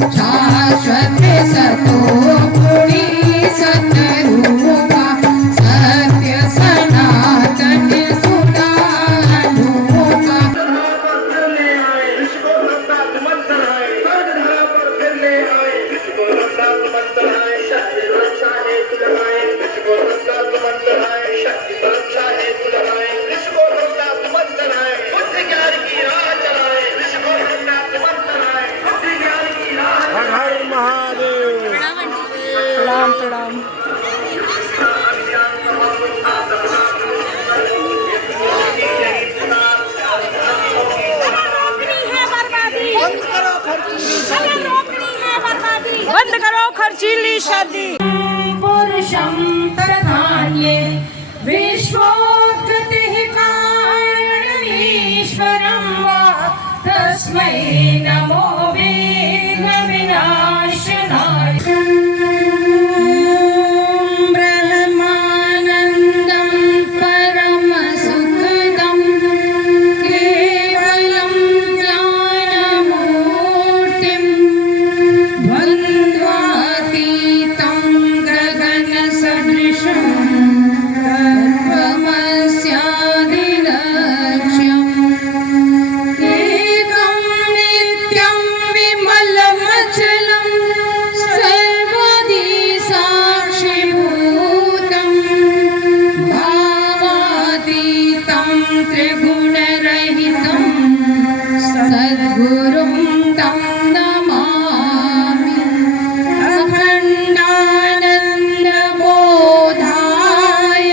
शाश्वत सतोगुणी सतरूपा सत्य सनातन सुदानुपा। प्रणाम प्रणाम। बंद करो खर्चीली शादी। पुरुषं प्रधान्ये विश्वोत्पत्तिः कारणमीश्वरं वा तस्मै नमो विघ्नविनाशनाय। ब्रह्मानन्दं परमसुखदं केवलं ज्ञानमूर्तिं द्वन्द्वातीतं गगनसदृशं तत्त्वमस्यादिलक्ष्यम् एकं नित्यं विमलमचलं सर्वदि साक्षिभूतं भावातीतं त्रिगुणरहितं सद्गुरुं तं नमामि। अखण्डानन्दबोधाय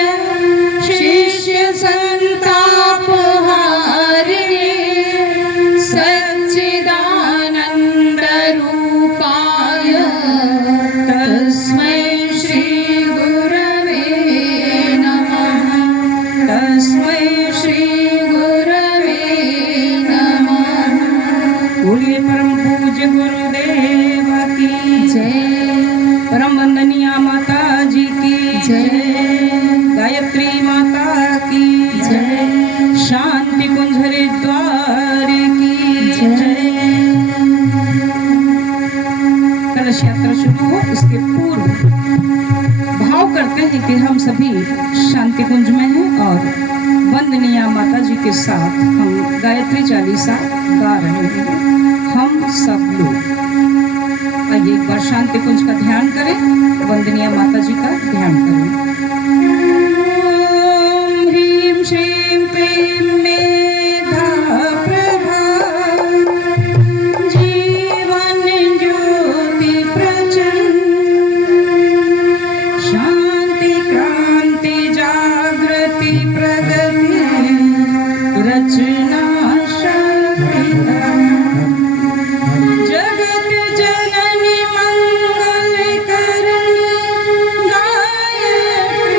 शिष्यसन्तापहारिणे सच्चिदानन्दरूपाय तस्मै श्रीगुरवे नमः। तस्मै श्रीगुरवे नमः। बोलिए परम पूज्य गुरुदेव की जय। परम वंदनीय माता जी की जय। गायत्री माता की जय। शांति कुंज हरिद्वार की जय। कलश यात्रा शुरू हो इसके पूर्व भाव करते हैं कि हम सभी शांति कुंज में हैं और वंदनीय माता जी के साथ हम गायत्री चालीसा गा रहे हैं। हम सब लोग आइए एक बार शांति कुंज का ध्यान करें, वंदनीय माता जी का ध्यान करें। ओम ह्रीं श्रीं क्लीं मेधा प्रभा जीवन ज्योति प्रचंड शांति क्रांति जागृति प्रगति रचना शक्ति जगत जननी मंगल करनी गायत्री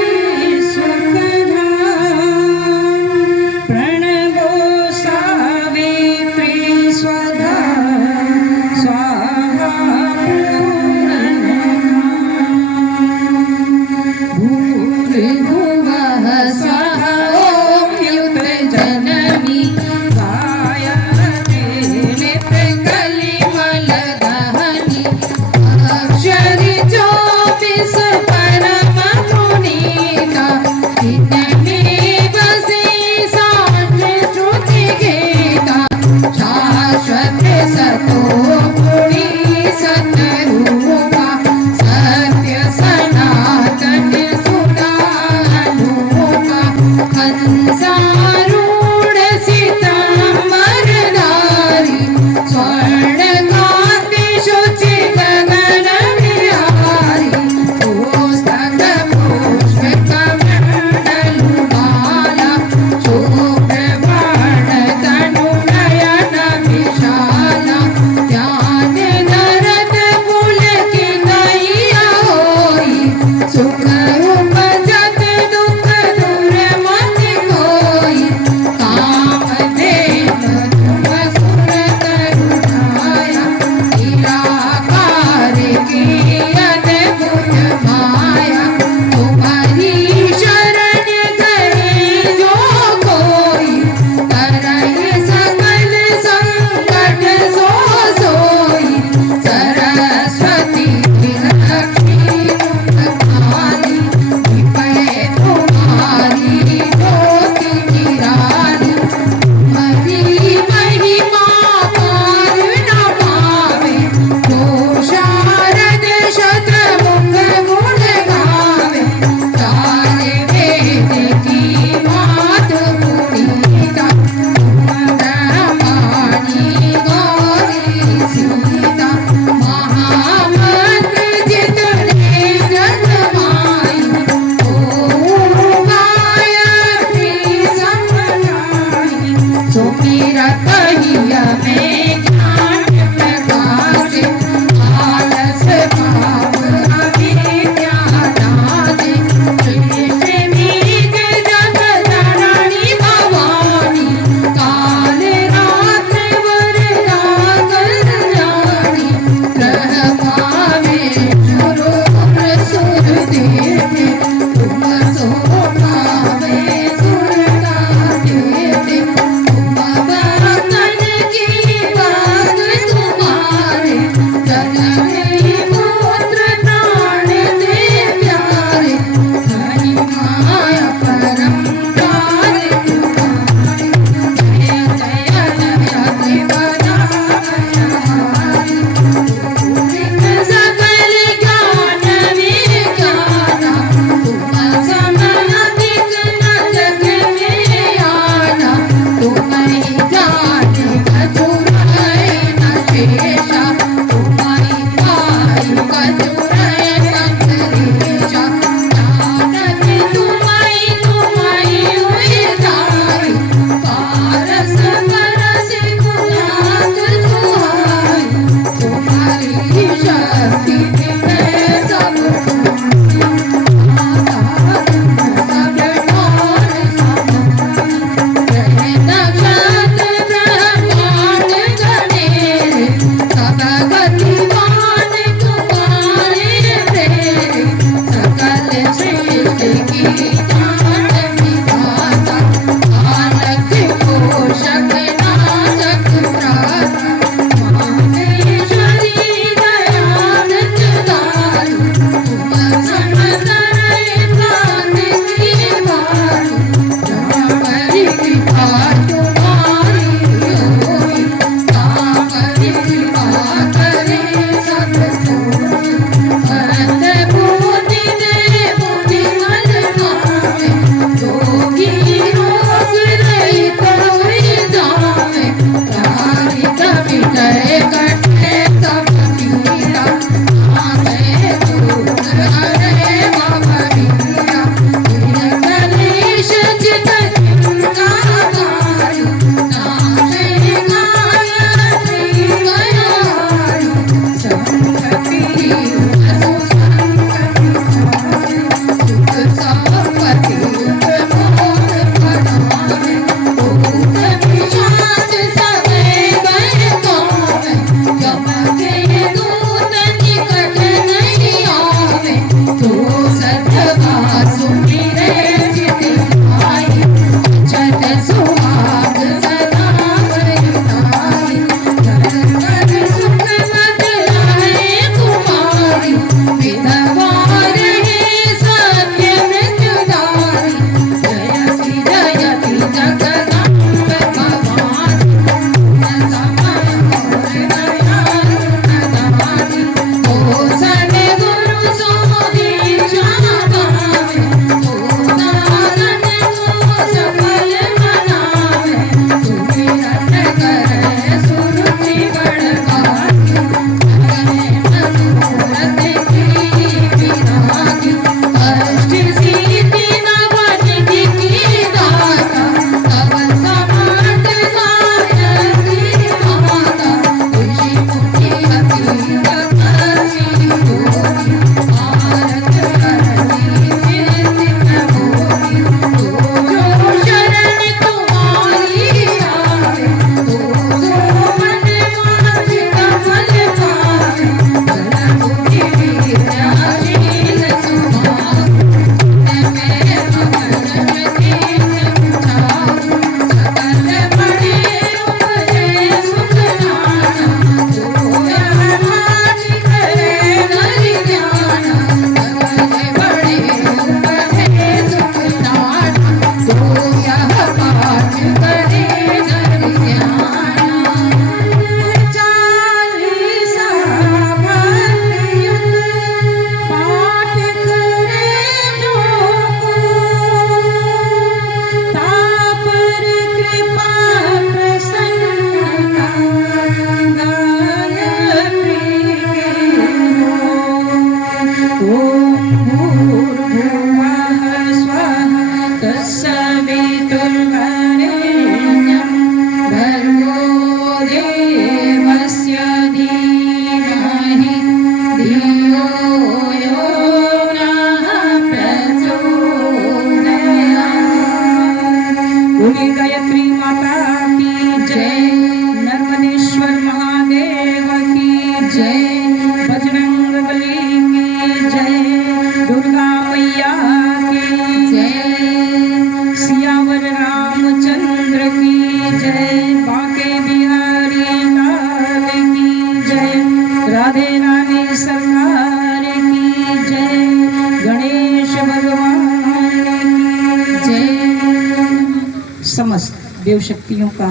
देव शक्तियों का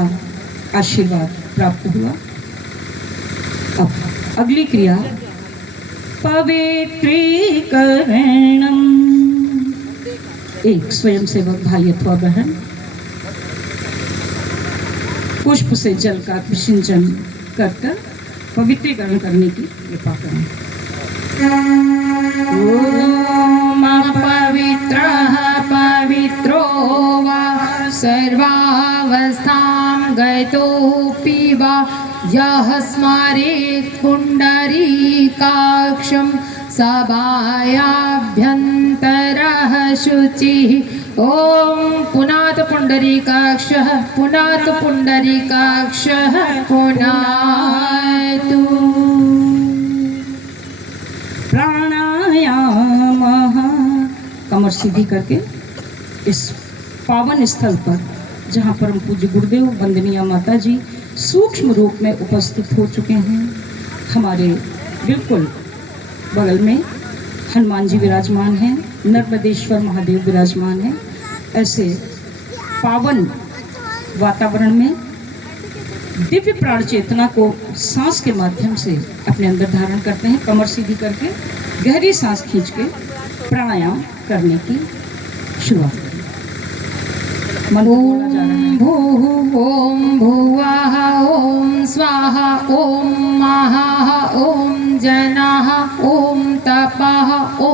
आशीर्वाद प्राप्त हुआ। अब अगली क्रिया पवित्रीकरणम। एक स्वयंसेवक भाई अथवा बहन पुष्प से जल का सिंचन कर पवित्रीकरण करने की कृपा करें। ओम पवित्रः पवित्रो वा सर्वावस्थां गतोऽपि वा यः स्मरेत् पुण्डरीकाक्षं सभायाभ्यन्तरः शुचिः। ॐ पुनात् पुण्डरीकाक्षः पुनात् पुण्डरीकाक्षः पुनातु। प्राणायाम। कमर सीधी करके इस पावन स्थल पर जहाँ परम पूज्य गुरुदेव वंदनीय माता जी सूक्ष्म रूप में उपस्थित हो चुके हैं, हमारे बिल्कुल बगल में हनुमान जी विराजमान हैं, नर्मदेश्वर महादेव विराजमान हैं। ऐसे पावन वातावरण में दिव्य प्राण चेतना को सांस के माध्यम से अपने अंदर धारण करते हैं। कमर सीधी करके गहरी सांस खींच के प्राणायाम करने की शुरुआत करें। मन को बोला जा रहा है। ॐ भुवः ॐ स्वाहा ॐ महः ॐ जनः ॐ तपः ॐ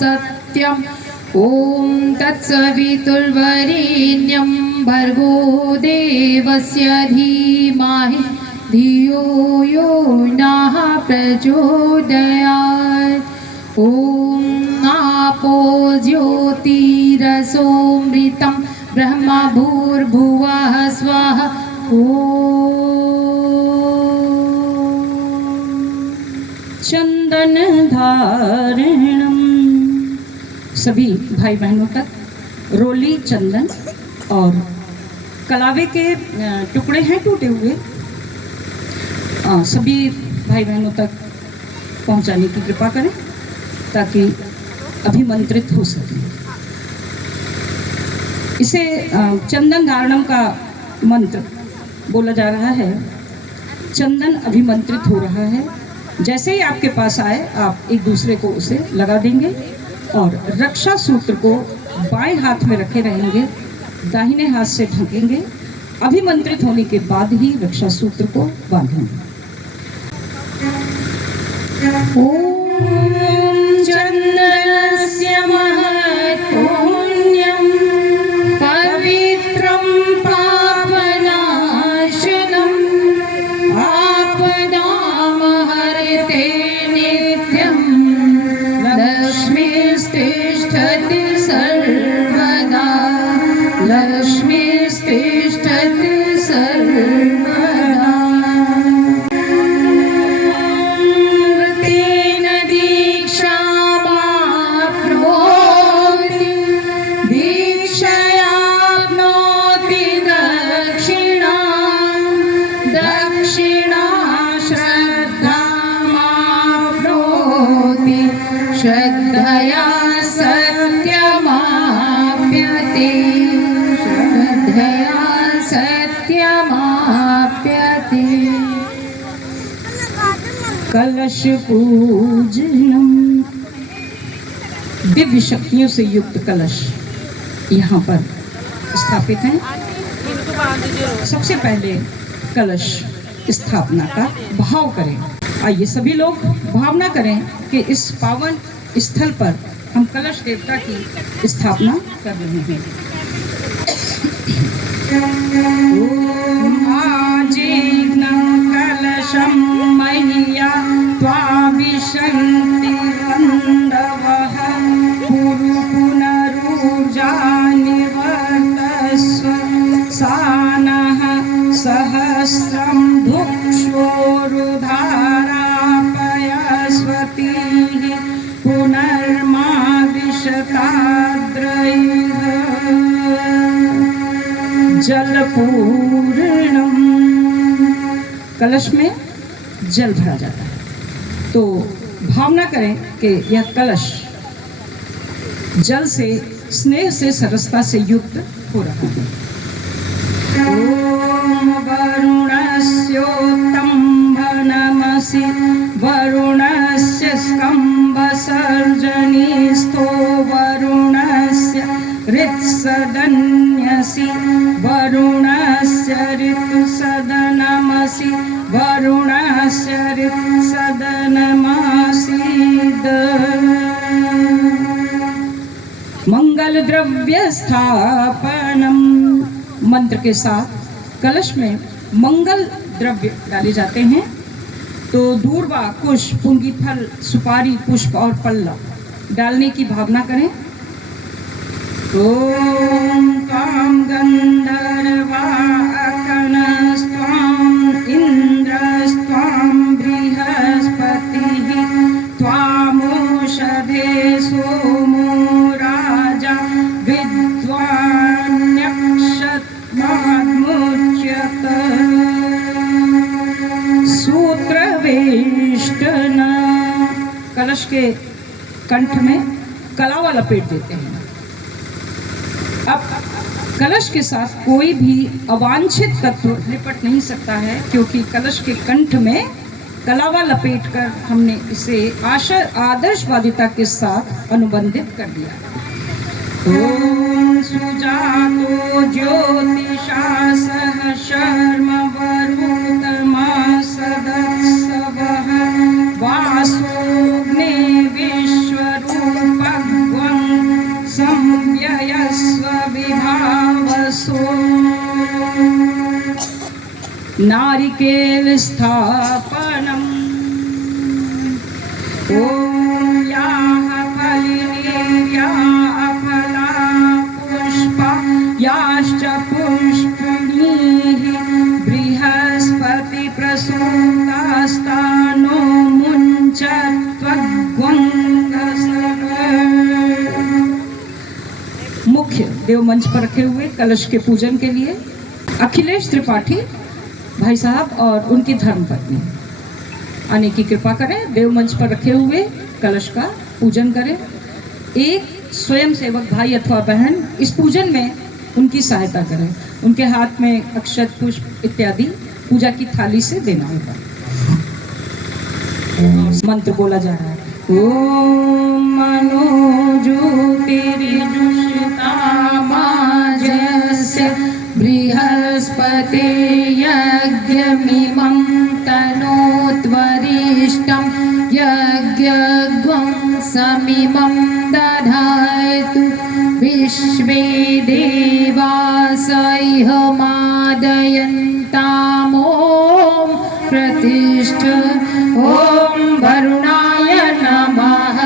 सत्यम् ॐ तत्सवितुर्वरेण्यं भर्गो देवस्य धीमहि धियो यो नः प्रचोदयात्। ॐ आपो ज्योतिरसोमृतं ब्रह्म भूर्भुवः स्वः। चंदन धारणम। सभी भाई बहनों तक रोली चंदन और कलावे के टुकड़े हैं टूटे हुए, सभी भाई बहनों तक पहुंचाने की कृपा करें ताकि अभिमंत्रित हो सके। इसे चंदन धारणम का मंत्र बोला जा रहा है। चंदन अभिमंत्रित हो रहा है। जैसे ही आपके पास आए आप एक दूसरे को उसे लगा देंगे और रक्षा सूत्र को बाएं हाथ में रखे रहेंगे, दाहिने हाथ से ढकेंगे। अभिमंत्रित होने के बाद ही रक्षा सूत्र को बांधेंगे। ॐ चन्दनस्य महत्पुण्यं पवित्रं पापनाशनम् आपदामहर्ते नित्यं लक्ष्मीस्तिष्ठति सर्वदा लक्ष्मीस्तिष्ठति सर्वदा। तेन दीक्षामाप्नोति दीक्षयाप्नोति दक्षिणां दक्षिणा श्रद्धामाप्नोति श्रद्धया सत्यमाप्यते श्रद्धया सत्यमाप्यते। कलश पूजनम। दिव्य शक्तियों से युक्त कलश यहाँ पर स्थापित हैं। सबसे पहले कलश स्थापना का भाव करें। आइए सभी लोग भावना करें कि इस पावन स्थल पर हम कलश देवता की स्थापना कर रहे हैं। आजीर्णं कलशं मह्या त्वाभिषन्ति बन्धवः कुरु पुनरुजानिवर्तस्व सानः सहस्रं धुक्षोरुधारापयस्वतीः पुनर्मा विशताद्रैः जलपूर्णम। कलश में जल भरा जाता है, तो भावना करें कि यह कलश जल से स्नेह से सरसता से युक्त हो रहा है। वरुणस्य स्कम्भसर्जनीस्थो वरुणस्य ऋत्सदन्यसि वरुणस्य ऋत्सदनमसि वरुणस्य ऋत्सदनमासीद। मंगल द्रव्य स्थापनम। मंत्र के साथ कलश में मंगल द्रव्य डाले जाते हैं। तो दूर्वा, कुश, पुंगी फल, सुपारी, पुष्प और पल्लव डालने की भावना करें। ओम त्वां गंधर्वा अकनस्त्वां इंद्रस्त्वां बृहस्पतिः त्वामोषधे सोमो राजा विद्वान्यक्षत्माद्मुच्यत। सूत्रवेष्टन। कलश के कंठ में कलावा लपेट देते हैं। अब कलश के साथ कोई भी अवांछित तत्व लिपट नहीं सकता है, क्योंकि कलश के कंठ में कलावा लपेटकर हमने इसे आदर्शवादिता के साथ अनुबंधित कर दिया। ओम सुजातो ज्योतिषा सह शर्म वरुतमा सदत्सवः वासोऽग्ने विश्वरूपग्वं संव्ययस्व विभावसो। नारिकेल स्थापनम्। ओम याः फलिनीर्या अफला पुष्पा याश्च पुष्पिणीः बृहस्पति प्रसूतास्तानो मुञ्चत्वग्वं। मुख्य देव मंच पर रखे हुए कलश के पूजन के लिए अखिलेश त्रिपाठी भाई साहब और उनकी धर्मपत्नी आने की कृपा करें। देव मंच पर रखे हुए कलश का पूजन करें। एक स्वयं सेवक भाई अथवा बहन इस पूजन में उनकी सहायता करें। उनके हाथ में अक्षत, पुष्प इत्यादि पूजा की थाली से देना होगा। मंत्र बोला जा रहा है। ओम मनोज्योतिर्जुषतामाजस्य बृहस्पति यज्ञमिमं तनोत्वरिष्ठं यज्ञग्वं समिमं दधातु विश्वे देवासैह मादयन्तामों प्रतिष्ठ। ओम वरुणाय नमः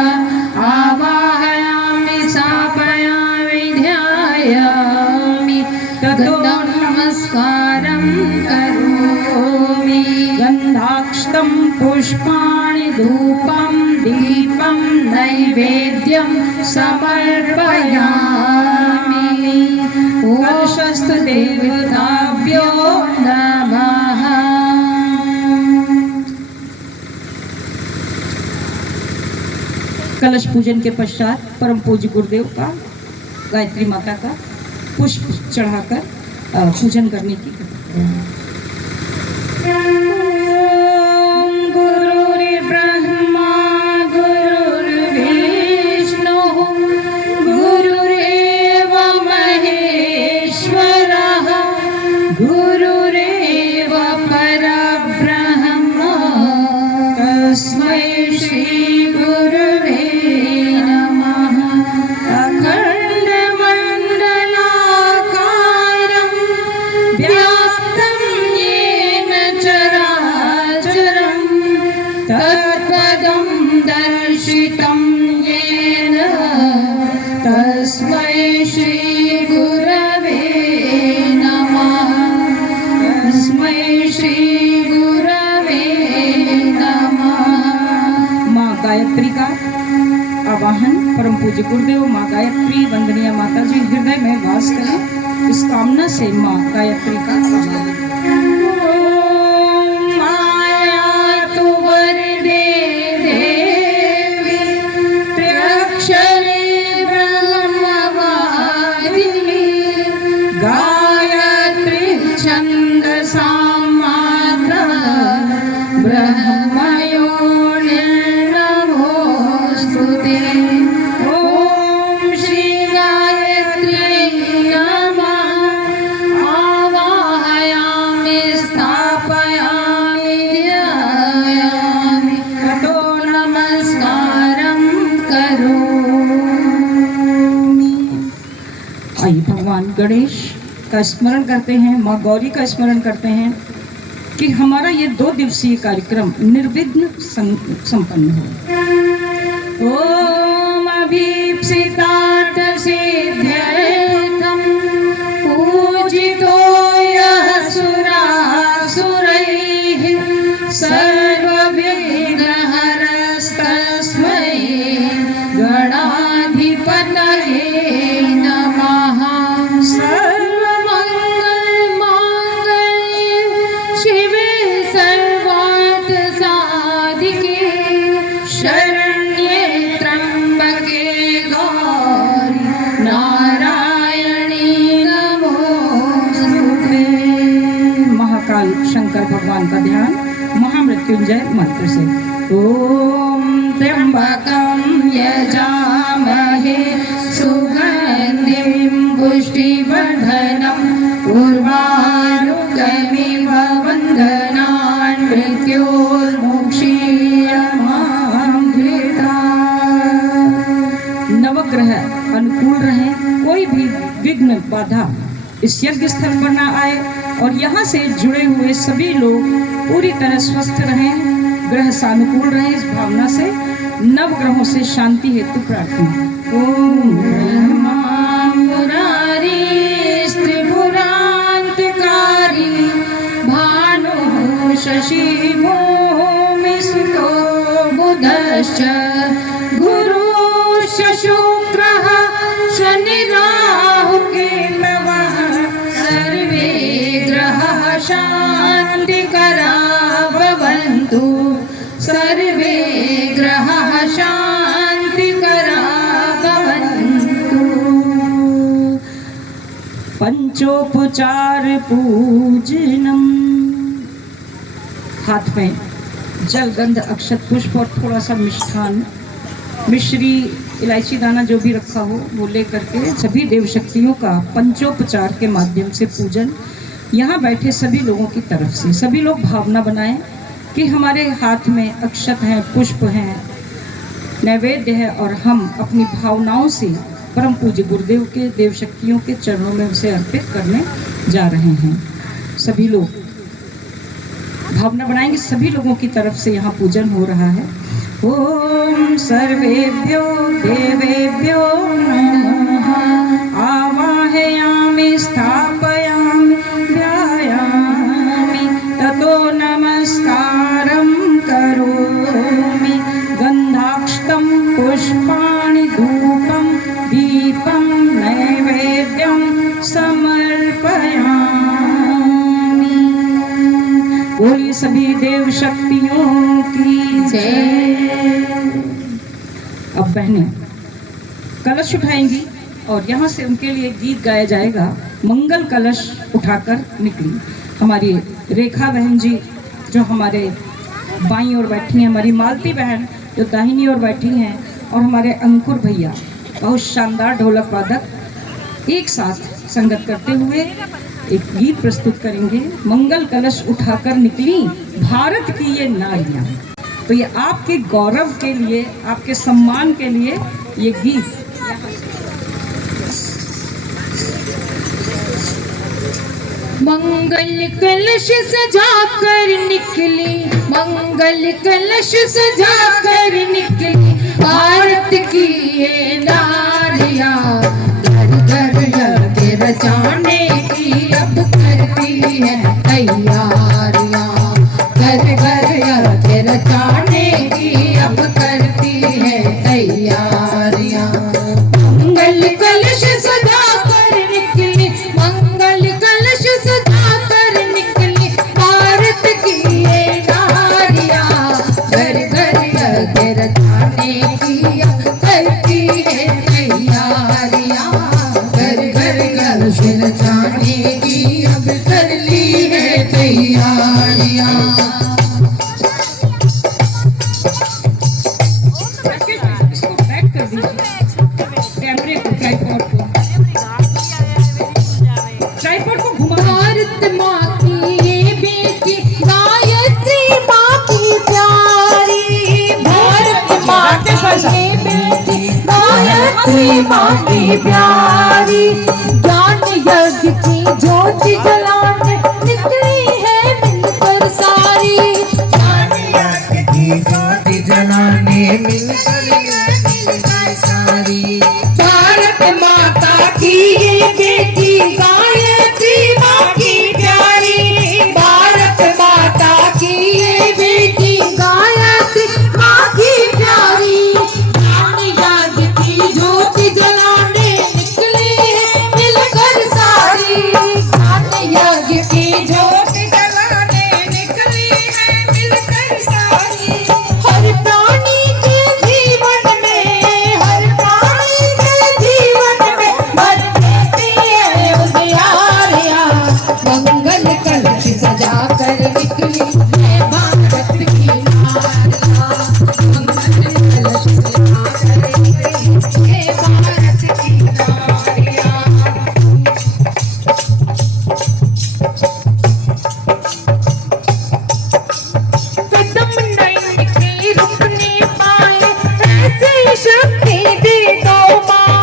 आवाहयामि स्थापयामि ध्यायामि ततो नमस्कारं करोमि। गन्धाक्षतं पुष्पाणि धूपं दीपं नैवेद्यं समर्पयामि। कलशस्थ देवताभ्यो नमः। कलश पूजन के पश्चात परम पूज्य गुरुदेव का, गायत्री माता का पुष्प चढ़ाकर पूजन करने की गुरुर्ब्रह्मा गुरुर्विष्णुः गुरुरेव महेश्वरः गुरुरेव परब्रह्म तस्मै श्री गुरुवे नमः। अखण्डमण्डलाकारं व्याप्तं येन चराचरं तत्पदं दर्शितं येन तस्मै श्री गुरवे नमः। तस्मै श्री गुरवे नमः। माँ गायत्री का आवाहन परम पूज्य गुरुदेव माँ गायत्री वंदनीय माता जी हृदय में वास करें, इस कामना से माँ गायत्री का आवाहन। माया तु वरदे देवी त्र्यक्षरे ब्रह्मवादिनी गायत्री छन्दसां मात्रा ब्रह्मयो भगवान गणेश का स्मरण करते हैं, माँ गौरी का स्मरण करते हैं कि हमारा ये 2 दिवसीय कार्यक्रम निर्विघ्न संपन्न हो। ओम अभीप्सितार्थ सिद्ध्यर्थम पूजितो यः सुरासुरैः सर्वविघ्नहरस्तस्मै गणाधिपतये नमः। सर्वमङ्गलमाङ्गल्ये शिवे सर्वार्थसाधिके शरण्ये त्र्यम्बके गौरी नारायणी नमोस्तुते। महाकाल शंकर भगवान का ध्यान महामृत्युंजय मंत्र से। ओम त्र्यंबकं यजामहे सुगंधिं पुष्टिवर्धनम् उर्वारुकमिव वन्दनान् मृत्योर्मुक्षीयमामृतात्। नवग्रह अनुकूल रहें, कोई भी विघ्न बाधा इस यज्ञ स्थल पर ना आए और यहाँ से जुड़े हुए सभी लोग पूरी तरह स्वस्थ रहें, ग्रह सानुकूल रहें। इस भावना से नव ग्रहों से शांति हेतु प्रार्थना। ओम ब्रह्मा मुरारी त्रिपुरांतकारी भानुः शशि भूमिसुतो बुधश्च गुरुश्च शुक्रः शनिराहुः केतवः सर्वे ग्रहाः शान्तिकरा भवन्तु। सर्वे ग्रहाः शान्तिकरा भवन्तु। पंचोपचार पूजनम। हाथ में जल, गंध, अक्षत, पुष्प और थोड़ा सा मिष्ठान, मिश्री, इलायची दाना जो भी रखा हो वो लेकर के सभी देव शक्तियों का पंचोपचार के माध्यम से पूजन यहाँ बैठे सभी लोगों की तरफ से। सभी लोग भावना बनाएं कि हमारे हाथ में अक्षत हैं, पुष्प हैं, नैवेद्य है और हम अपनी भावनाओं से परम पूज्य गुरुदेव के, देव शक्तियों के चरणों में उसे अर्पित करने जा रहे हैं। सभी लोग भावना बनाएंगे, सभी लोगों की तरफ से यहाँ पूजन हो रहा है। ओम सर्वेभ्यो देवेभ्यो नमः। आवाहयामि स्थापयामि ध्यायामि ततो नमस्कारं करोमि। गन्धाक्षतं पुष्पाणि धूपं दीपं नैवेद्यं समर्पयामि। बोलिए सभी देव शक्तियों की जय। अब बहनें कलश उठाएंगी और यहाँ से उनके लिए गीत गाया जाएगा। मंगल कलश उठाकर निकली हमारी रेखा बहन जी जो हमारे बाईं ओर बैठी हैं, हमारी मालती बहन जो दाहिनी ओर बैठी हैं और हमारे अंकुर भैया बहुत शानदार ढोलक वादक एक साथ संगत करते हुए एक गीत प्रस्तुत करेंगे। मंगल कलश उठाकर निकली भारत की ये नारियां। तो ये आपके गौरव के लिए, आपके सम्मान के लिए ये गीत। मंगल कलश सजाकर निकली, मंगल कलश सजाकर निकली भारत की ये नारियां। घर घर यज्ञ रचाने की अब करती है तैयारियां। घर घर यज्ञ रचाने की अब करती है तैयारियां। मंगल कलश सजाकर निकली, मंगल कलश सजाकर निकली भारत की ये नारियां। घर घर यज्ञ रचाने की अब करती है तैयारियां। घर घर कलश रचाने की अब कर ली है तैयारियां। इसको बैक कर दीजिए, कैमरे को, ट्राइपॉड को घुमा। भारत माँ की ये बेटी गायत्री माँ की प्यारी। भारत माँ की ये बेटी गायत्री माँ की प्यारी। ज्ञान की ज्योति जलाने निकली है मिलकर सारी। ज्ञान यज्ञ की ज्योति जलाने मिलकर सारी। भारत माता की ये बेटी गायत्री माँ की प्यारी। भारत माता की ये बेटी गायत्री माँ की प्यारी। ज्ञान यज्ञ की ज्योति जलाने निकली है मिलकर सारी। ज्ञान यज्ञ की ज्योति जलाने निकली है मिलकर सारी। हर प्राणी के जीवन में, हर प्राणी के जीवन में भर देती है उजियारियाँ। मंगल कलश सजा कर निकली है भारत की नारियाँ। मंगल कलश सजा कर निकली है भारत की नारियाँ। कदम नहीं के रुक नहीं पाए ऐसी शक्ति दे दो माँ।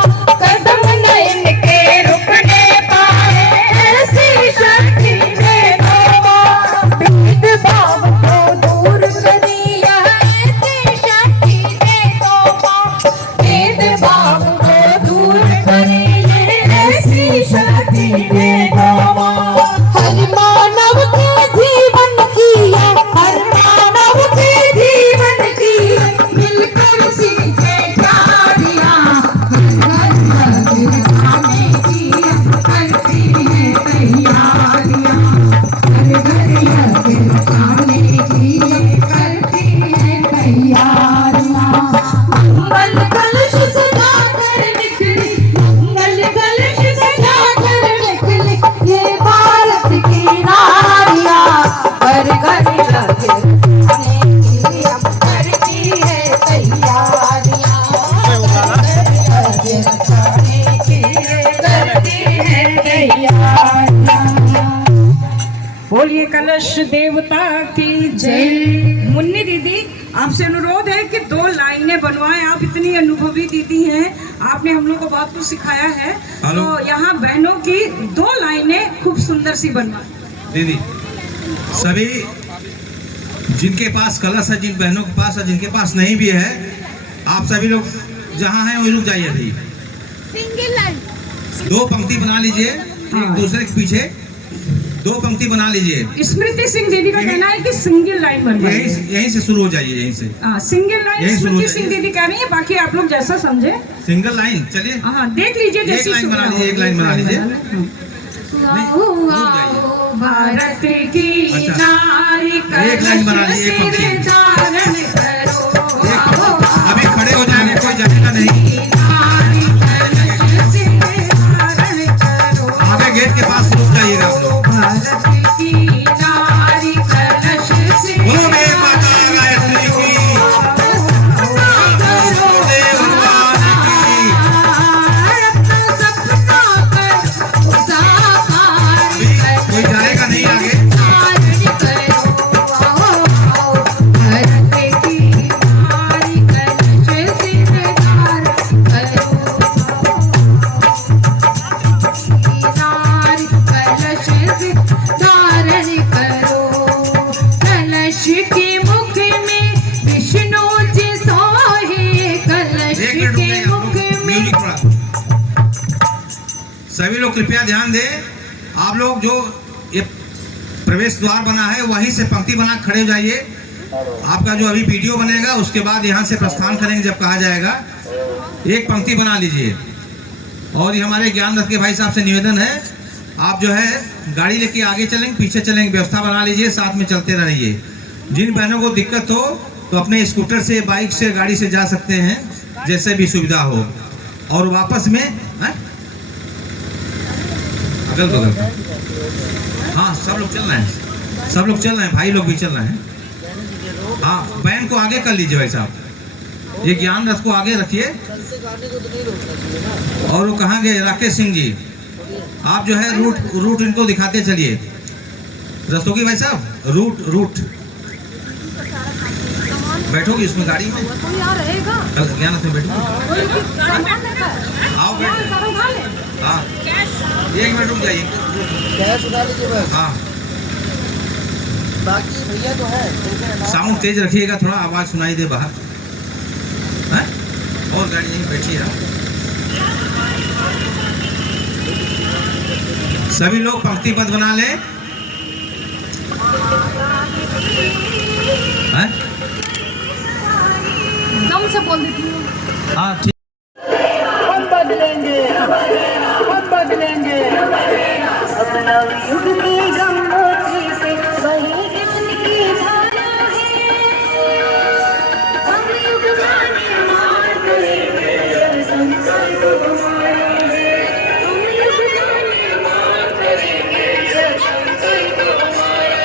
कदम नहीं के रुकने पाए ऐसी शक्ति दे दो माँ। भेदभाव को दूर करिए ऐसी शक्ति दे दो माँ। भेदभाव को दूर करिए ऐसी शक्ति दे दो माँ। हर मानव के जीवन की, हर मानव के जीवन की मिलकर सीखे प्यारियाँ। हर घर गिरने की करती है तैयारियाँ। हर घर गिरने की करती है तैयारियाँ। मंगल कलश सजा कर निकली, मंगल कलश सजा कर निकली ये भारत की नारियाँ। हर घर गिरने की करती है तैयारियाँ। हर घर गिरने की करती है तैयारियाँ। बोलिए कलश देवता की जय। मुन्नी दीदी, आपसे अनुरोध है कि 2 लाइनें बनवाएं। आप इतनी अनुभवी दीदी हैं, आपने हम लोग को बहुत कुछ सिखाया है। हेलो। तो यहाँ बहनों की 2 लाइनें खूब सुंदर सी बनवाएं। दीदी, सभी जिनके पास कलश है, जिन बहनों के पास है, जिनके पास नहीं भी है, आप सभी लोग जहाँ हैं वहीं रुक जाइए। अभी सिंगल लाइन 2 पंक्ति बना लीजिए, हाँ। एक दूसरे के पीछे 2 पंक्ति बना लीजिए। स्मृति सिंह दीदी का कहना है कि सिंगल लाइन बनवाइए। यहीं से शुरू हो जाइए, यहीं से हाँ, सिंगल लाइन यही शुरू स्मृति हो सिंह जाइए। दीदी कह रही है, बाकी आप लोग जैसा समझे। Single line. चलिए, हाँ, देख लीजिए एक जैसी लाइन बना सुविधा लीजिए, हो। एक लाइन बना लीजिए। हाँ। नहीं, रुक जाइए। भारत की अच्छा। नारी एक लाइन बना लीजिए, एक पंक्ति। सिर धारण करो। अभी खड़े हो जाएंगे, कोई जाएगा नहीं। नारी कलश सिर धारण करो। आगे गेट के पास रुक जाइएगा आप लोग। भारत की नारी कलश सिर बोलो मेरे माता गायत्री की, देव भगवान की। अपना सपना कर साकार अभी कोई जाएगा नहीं आगे। के मुख में विष्णु जी सोहे। कलश एक मिनट रुक के जाइए आप मुख लोग, में म्यूजिक थोड़ा। सभी लोग कृपया ध्यान दें। आप लोग जो ये प्रवेश द्वार बना है वहीं से पंक्ति बना खड़े हो जाइए। आपका जो अभी वीडियो बनेगा उसके बाद यहाँ से प्रस्थान करेंगे जब कहा जाएगा। एक पंक्ति बना लीजिए। और ये हमारे ज्ञान रथ के भाई साहब से निवेदन है, आप जो है गाड़ी लेके आगे चलेंगे पीछे चलेंगे, व्यवस्था बना लीजिए, साथ में चलते रहिए। जिन बहनों को दिक्कत हो तो अपने स्कूटर से, बाइक से, गाड़ी से जा सकते हैं, जैसे भी सुविधा हो। और वापस में अगल बगल, हाँ सब लोग चल रहे हैं, सब लोग चल रहे हैं, भाई लोग भी चल रहे हैं। हाँ, बैन को आगे कर लीजिए भाई साहब, ये ज्ञान रथ को आगे रखिए। और वो कहाँ गए राकेश सिंह जी, आप जो है रूट इनको दिखाते चलिए। रस्तोगी भाई साहब, रूट बैठोगी उसमें गाड़ी में, ज्ञान रथ में बैठो, आओ बैठो। हाँ 1 मिनट रुक जाइए। कैश उठा लीजिए बस। हाँ बाकी भैया तो है साउंड तेज रखिएगा, थोड़ा आवाज़ सुनाई दे बाहर। हैं? और गाड़ी यहीं बैठी है। सभी लोग पंक्तिबद्ध बना लें। हैं? दम से बोल देती हूँ। हाँ ठीक। हम बदलेंगे, हम बदलेंगे। अपना युग की गंगोत्री से वही जिंदगी धारा है। हम युग का निर्माण करेंगे, संकल्प हमारे। हम युग का निर्माण करेंगे, संकल्प हमारे।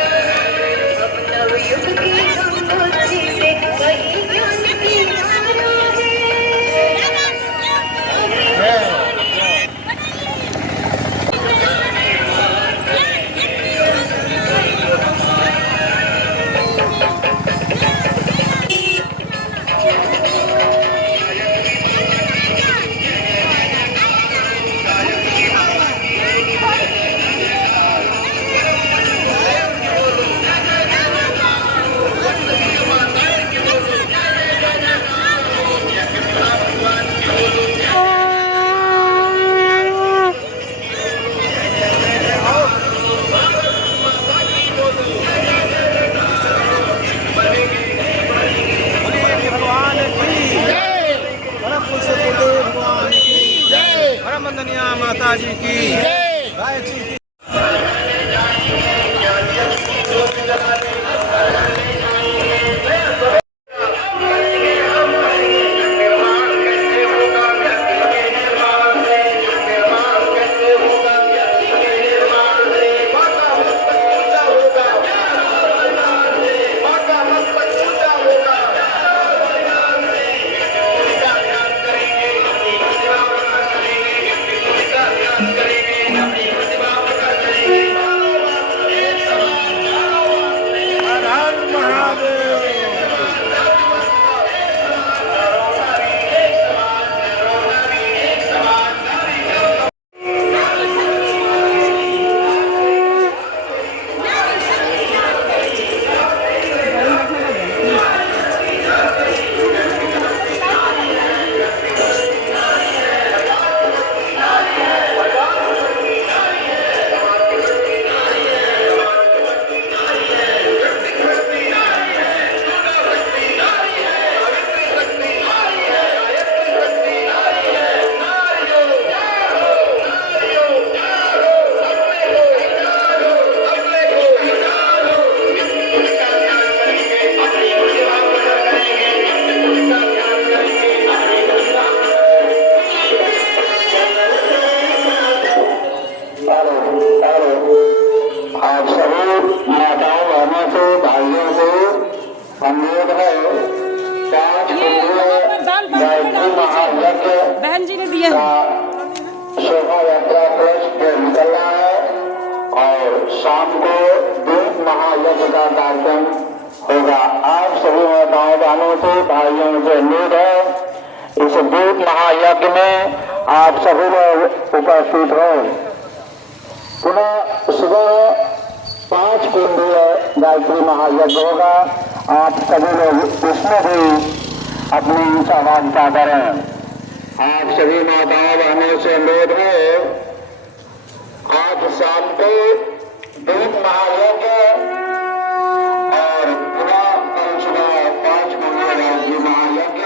अपना युग की गंगोत्री से वही ज्ञान की धारा है। माता जी की गायत्री की। बहन जी ने दिया है। शोभा यात्रा ट्रस्ट निकलना है और शाम को दीप महायज्ञ का कार्यक्रम होगा। आप सभी माताओं बहनों से भाइयों से अनुरोध है, इस दीप महायज्ञ में आप सभी लोग उपस्थित हो। पुनः सुबह 5 कुंडीय गायत्री महायज्ञ होगा। आप सभी लोग उसमें भी अपनी सहभागिता करें। आप सभी माताओं बहनों से अनुरोध है, आज शाम को दीप महायज्ञ और पुनः कल सुबह 5 कुंडीय गायत्री महायज्ञ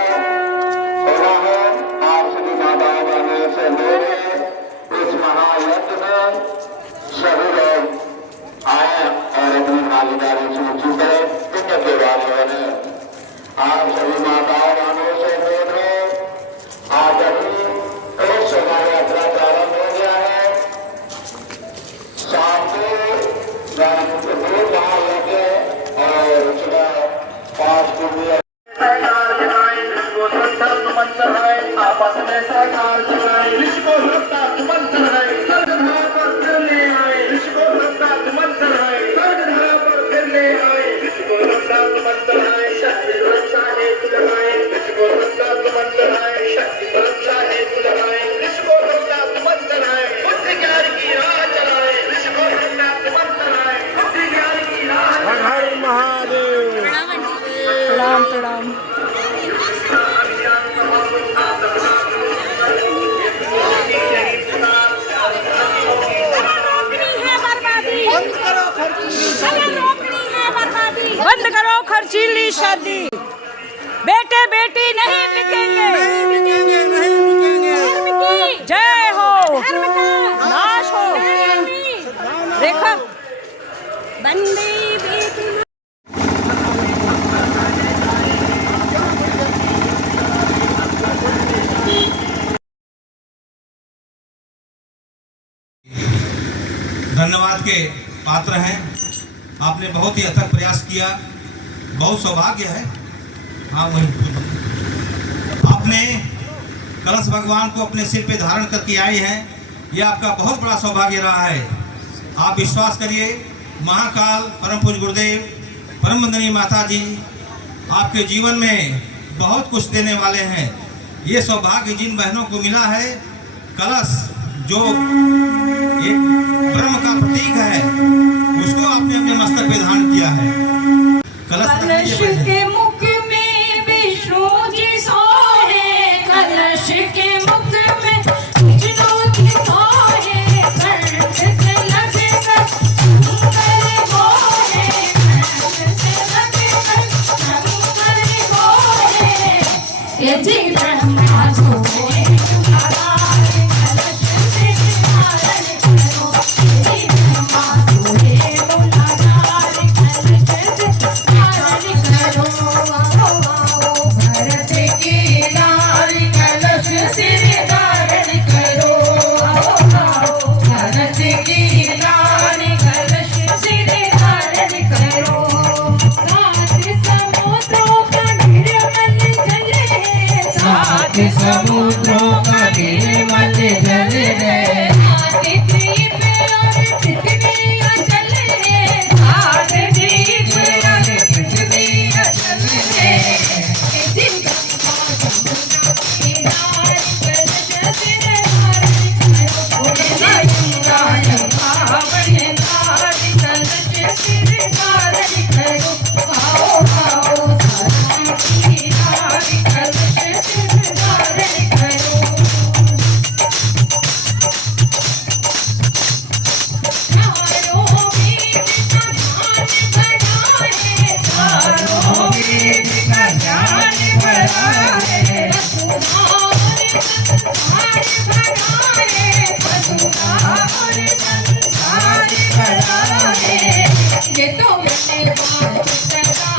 होना है। आप सभी माताओं बहनों से अनुरोध है, इस महायज्ञ में सभी लोग आए और अपनी भागीदारी सुनिश्चित करें। पुण्य के वाले बने। आप सभी माताओं बहनों से अनुरोध है, आज अभी एक शोभा यात्रा प्रारंभ हो गया है। शाम को दीप महायज्ञ और सुबह 5 कुंडीय सरकार चलाए, इसको संकल्प मंत्र है, आपस में सरकार चलाए, इसको संकल्प मंत्र है, सर्वधारा पर फिरने आए, इसको संकल्प मंत्र है, सर्वधारा पर फिरने आए, इसको संकल्प मंत्र है, शक्ति सुरक्षा हेतु लगाए, इसको संकल्प मंत्र है, शक्ति सुरक्षा हेतु लगाए, इसको संकल्प मंत्र है, वन्दे वेदना धन्यवाद के पात्र हैं। आपने बहुत ही अथक प्रयास किया, बहुत सौभाग्य है। हाँ वही आपने कलश भगवान को अपने सिर पे धारण करके आए हैं, यह आपका बहुत बड़ा सौभाग्य रहा है। आप विश्वास करिए, महाकाल परम पूज्य गुरुदेव परम वंदनीय माता जी आपके जीवन में बहुत कुछ देने वाले हैं। ये सौभाग्य जिन बहनों को मिला है, कलश जो एक ब्रह्म का प्रतीक है, उसको आपने अपने मस्तक पे धारण किया है। कलश के मुख में विष्णु जी सोहे, कलश के मुख में विष्णु जी सोहे, कंठ तिलक कर शंकर बोले, कंठ तिलक कर शंकर बोले, ये जी ब्रह्मा सोहे समुद्रों का निर्मल जल रे, द्वीप और पृथ्वी अचल रे, सात द्वीप और पृथ्वी अचल रे, ये तो मैंने बात सदा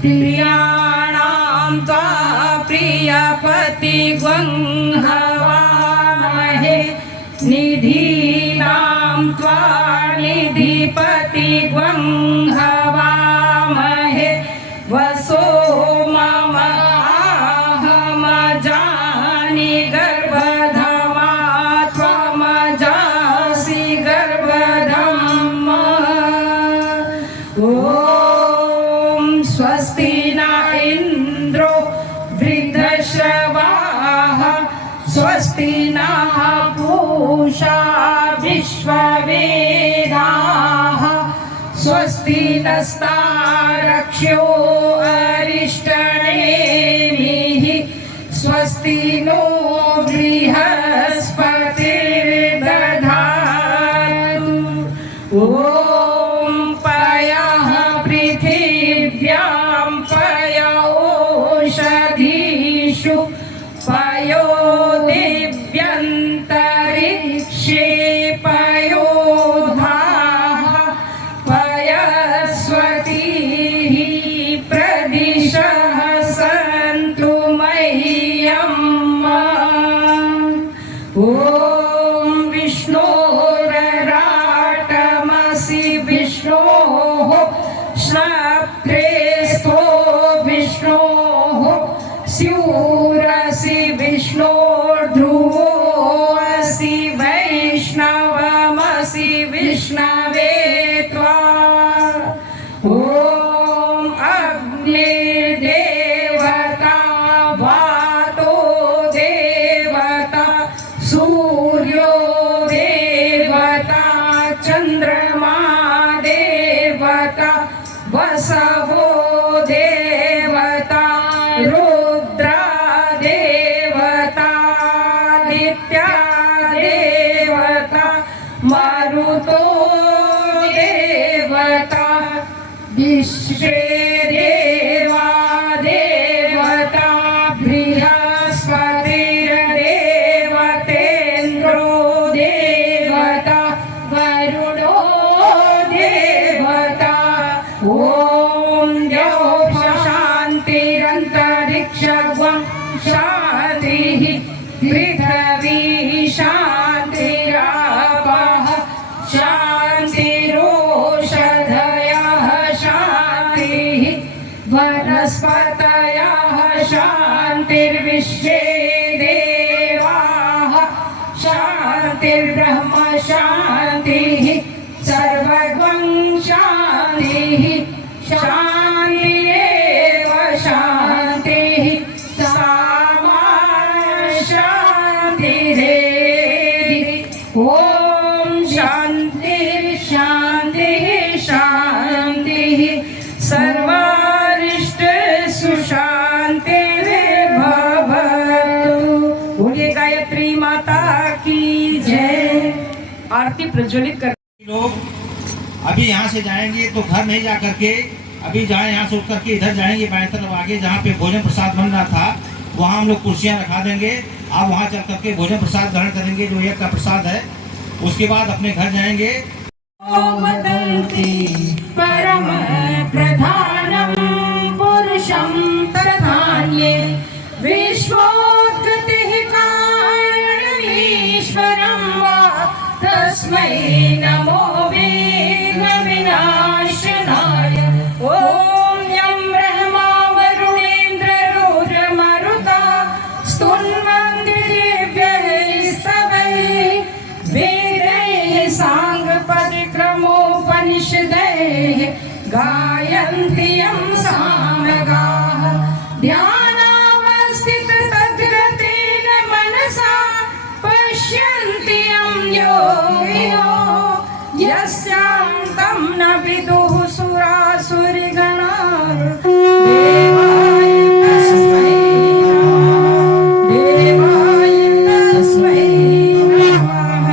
प्रियाणां त्वा प्रियपति हवामहे निधीनां त्वा निधिपति हवामहे वसो मम आहम जानि गर्भधमा त्वमजासि गर्भधम् स्वस्ति न इंद्रो वृद्धश्रवाः स्वस्ति नः पूषा विश्ववेदाः स्वस्ति नस्तारक्ष्यो अरिष्टनेमिः स्वस्ति नो बृहस्पतिर्दधातु ॐ पयः पृथिव्यां पयोषधीषु पयो दिव्यन्तरिक्षे पयोधाः पयस्वतीः विष्णवे त्वा ॐ अग्निर्देवता वातो देवता सूर्यो देवता चंद्रमा देवता वसवो देवता रुद्रा देवता नित्या देवता मारुतो देवता विश्वे देवा देवता बृहस्पतिर्देवतेन्द्रो देवता वरुणो देवता ॐ द्यौः शान्तिरन्तरिक्षं शान्तिः पृथिवी शान्तिरापः शान्तिरोषधयः शान्तिः वनस्पतयः शान्तिर्विश्वे देवाः शान्तिर्ब्रह्म शान्तिः सर्वगं शान्तिः शान्तिरेव शान्तिः सामा शान्तिरेधि ॐ शान्तिः शान्तिः शान्तिः सर्वारिष्ट सुशान्तिर्भवतु। बोलिए गायत्री माता की जय। आरती प्रज्वलित कर लोग अभी यहाँ से जाएंगे तो घर नहीं जा करके अभी जाए यहाँ से उठ करके इधर जाएंगे बाएं तरफ आगे जहाँ पे भोजन प्रसाद बन रहा था वहाँ हम लोग कुर्सियाँ रखा देंगे। आप वहाँ चल करके भोजन प्रसाद ग्रहण करेंगे जो एक का प्रसाद है। उसके बाद अपने घर जाएंगे। वदन्ति परम प्रधानं पुरुषं तथान्ये विश्वोत्पत्तिः कारणमीश्वरं वा तस्मै नमो विघ्नविनाशनाय। ॐ यं ब्रह्मा वरुणेन्द्र रुद्रमरुता स्तुन्वन्ति दिव्यैस्तवैः वेदैः साङ्गपरिक्रमोपनिषदैः गायन्ति यं सामगाः ध्यानावस्थिततद्गतेन मनसा पश्यन्ति यं योगिनो यस्यां तं न विदुः सुरासुरगणा। देवाय तस्मै नमः।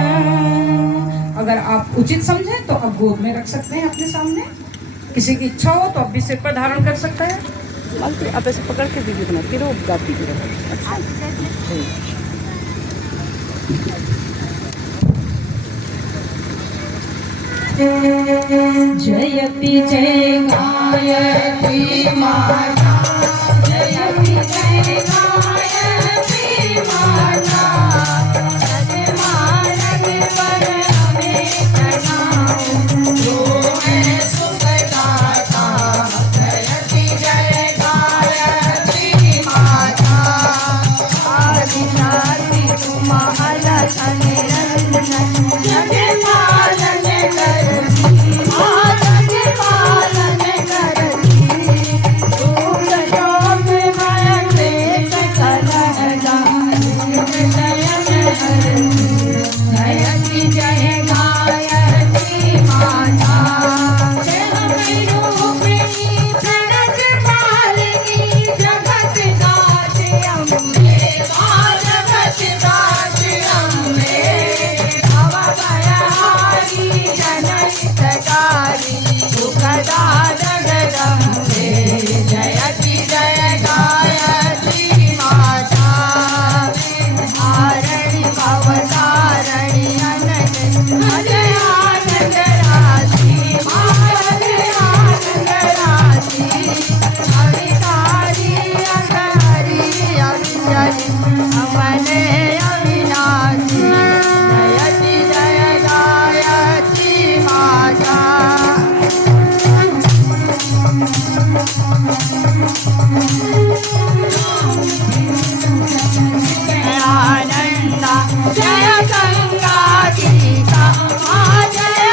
अगर आप उचित समझें तो आप गोद में रख सकते हैं अपने सामने। किसी की इच्छा हो तो आप भी सिर पर धारण कर सकते हैं। आप ऐसे पकड़ के वीडियो बनाती रहो, गाती रहो। जयति जय गायत्री माता जयति जय गायत्री माता सतमानन पर हमें प्रणाम जो है सुखदाता। जयति जय गायत्री माता आदिनाथी तुम अलख निरंजन जग पालन करती जग पालन करती दूर लोक भय पेट कलह जयति जय गायत्री माता जय रूपिणी प्रणत पालिनी जगत दात्री अम्बे जगत दात्री अम्बे भव भयहारी जनहितकारी सुखदा जगदम्बे। जयति जय गायत्री माता हारणी भवतारणी अनंत अजय आनंद राशि महाराज आनंद राशि अविकारी अगहरी अविचरी अमले अविनाशी। जयति जय गायत्री माता। आनंदा जय गंगा गीता जय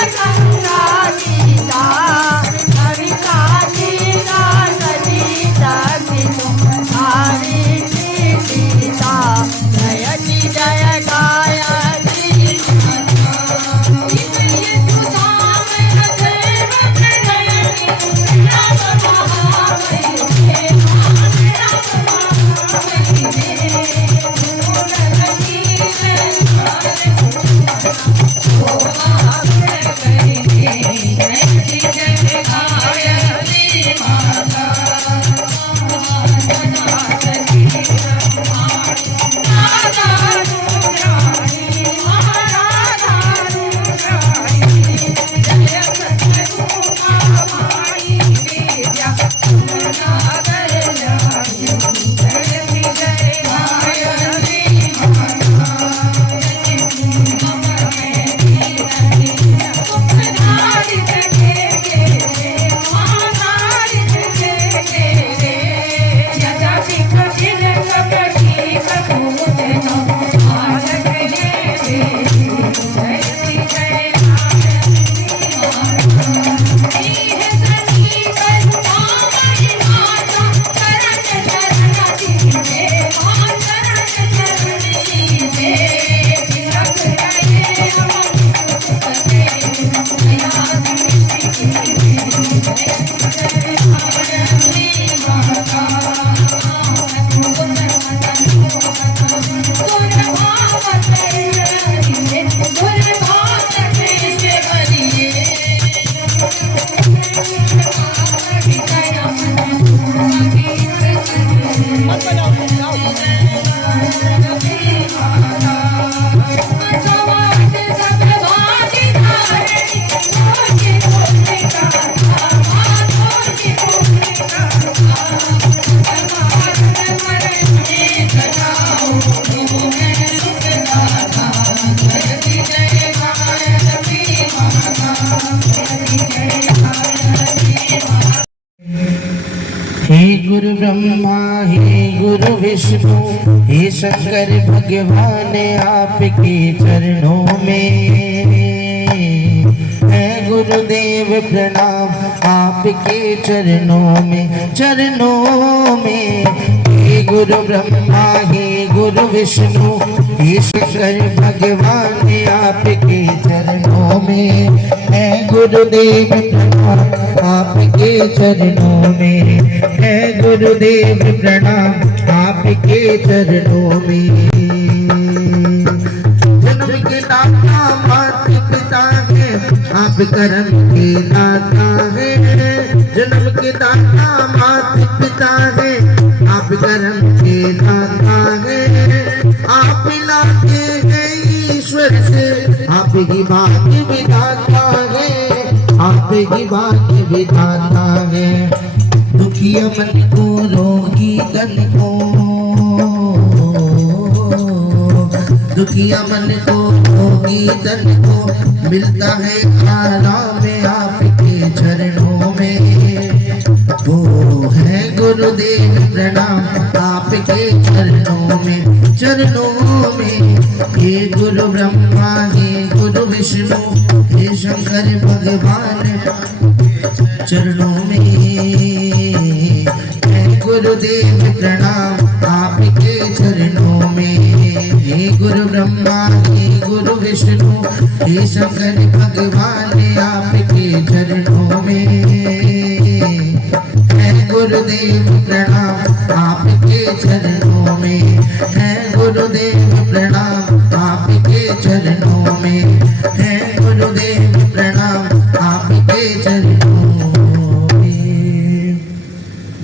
ब्रह्मा हे गुरु विष्णु हे शंकर भगवान आपके चरणों में है गुरुदेव प्रणाम आपके चरणों में हे गुरु ब्रह्मा हे गुरु विष्णु हे शंकर भगवान आपके चरणों में है गुरुदेव प्रणाम आपके चरणों में है गुरुदेव प्रणाम आपके चरणों में। जन्म के दाता माता पिता है आप कर्म के दाता है। जन्म के दाता माता पिता है आप कर्म के दाता है। आप मिलाते हैं ईश्वर से आप ही भाग्य विधाता है। आप ही भाग्य विधाता है। दुखिया मन को रोगी तन को दुखिया मन को रोगी तन को मिलता है आराम आपके चरणों में। वो है गुरुदेव प्रणाम आपके चरणों में हे गुरु ब्रह्मा हे गुरु विष्णु हे शंकर भगवान चरणों में हे गुरुदेव प्रणाम आपके चरणों में। हे गुरु ब्रह्मा हे गुरु विष्णु हे शंकर भगवान आपके चरणों में है गुरुदेव प्रणाम आपके चरणों में है गुरुदेव प्रणाम आपके चरणों में है गुरुदेव प्रणाम आपके चरणों में।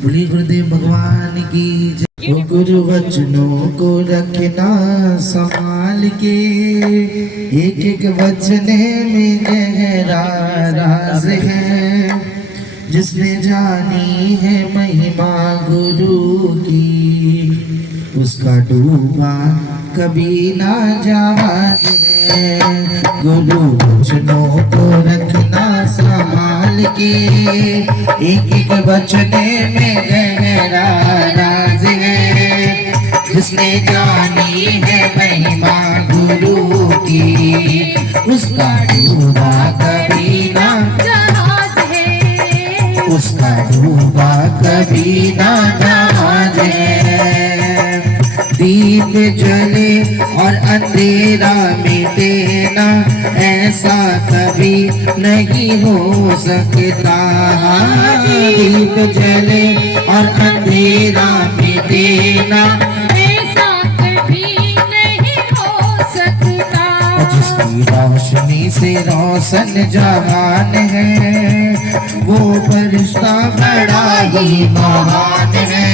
बोलिए गुरुदेव भगवान की जय। गुरु वचनों को रखना संभाल के एक एक वचन में गहरा राज है। जिसने जानी है महिमा गुरु की उसका डूबा कभी ना जहाज है। गुरु वचनों को रखना संभाल के एक एक वचन में गहरा राज है। जिसने जानी है महिमा गुरु की उसका डूबा कभी ना जहाज है। उसका डूबा कभी ना जहाज है। दीप जले और अंधेरा मिटे ना ऐसा कभी नहीं हो सकता। दीप जले और अंधेरा मिटे ना ऐसा कभी नहीं हो सकता। जिसकी रोशनी से रोशन जहान है वो फरिश्ता बड़ा ही महान है।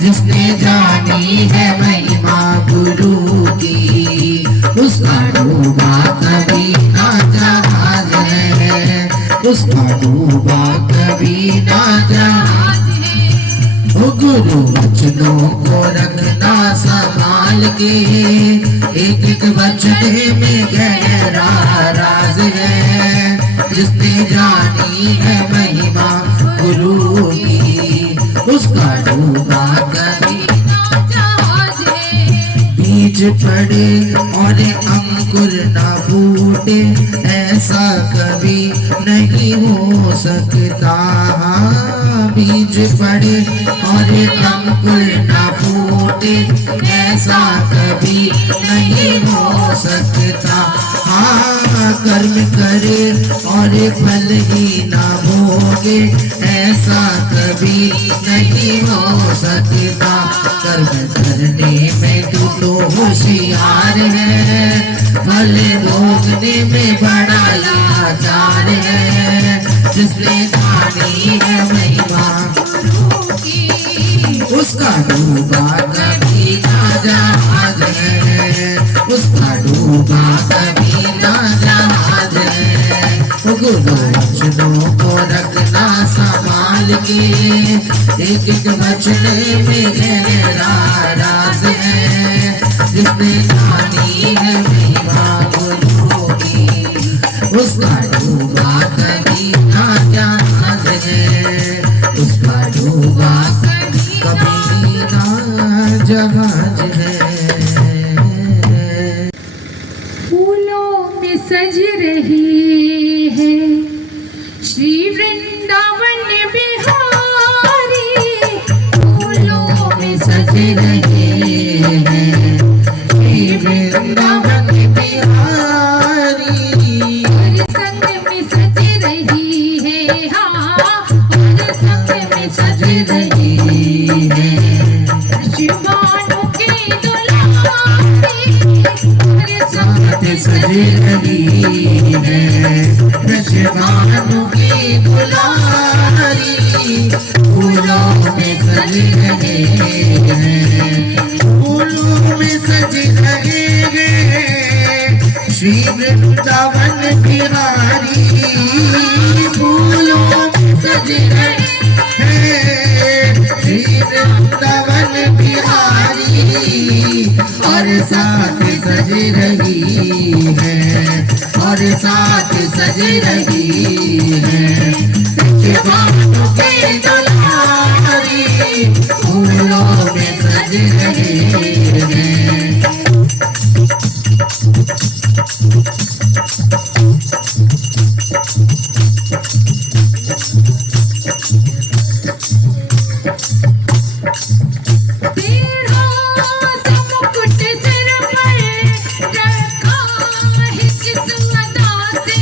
जिसने जानी है महिमा गुरु की उसका डूबा कभी ना जहाज है। उसका डूबा कभी ना जहाज है। वो गुरु वचनों को रखना संभाल के एक एक वचन में गहरा राज है। जिसने जानी है महिमा गुरु की उसका डूबा कभी ना जहाज है। बीज पड़े और अंकुर ना फूटे ऐसा कभी नहीं हो सकता। बीज पड़े और अंकुर ना फूटे ऐसा कभी नहीं हो सकता। कर्म करे और फल ही ना भोगे ऐसा कभी नहीं हो सकता। कर्म करने में तू तो होशियार है फल भोगने में बड़ा लाचार है। जिसने जानी है महिमा उसका डूबा कभी ना जहाज है। उसका डूबा कभी ना जहाज है। गुरु वचनों को रखना संभाल के एक एक वचन में गहरा राज है। जिसने जानी है महिमा गुरु की उसका डूबा कभी ना जहाज है। उसका डूबा कभी सज रही है श्री वृंदावन बिहारी फूलों में सज रहे हैं श्री वृंदावन बिहारी हर संग में सज रही है हाँ हर संग में सज रही है शिवानु की दुलारी हर संग में सज रही है शिवानु की दुलारी फूलों में सज रहे हैं फूलों में सज रहे हैं श्री वृंदावन बिहारी फूलों में सज रहे हैं श्री वृंदावन बिहारी और साथ सज रही है और साथ सज रही है शिवानु की दुलारी फूलों में सज रहे हैं तेरा समुकुट सिर पर रखा है किस अदा से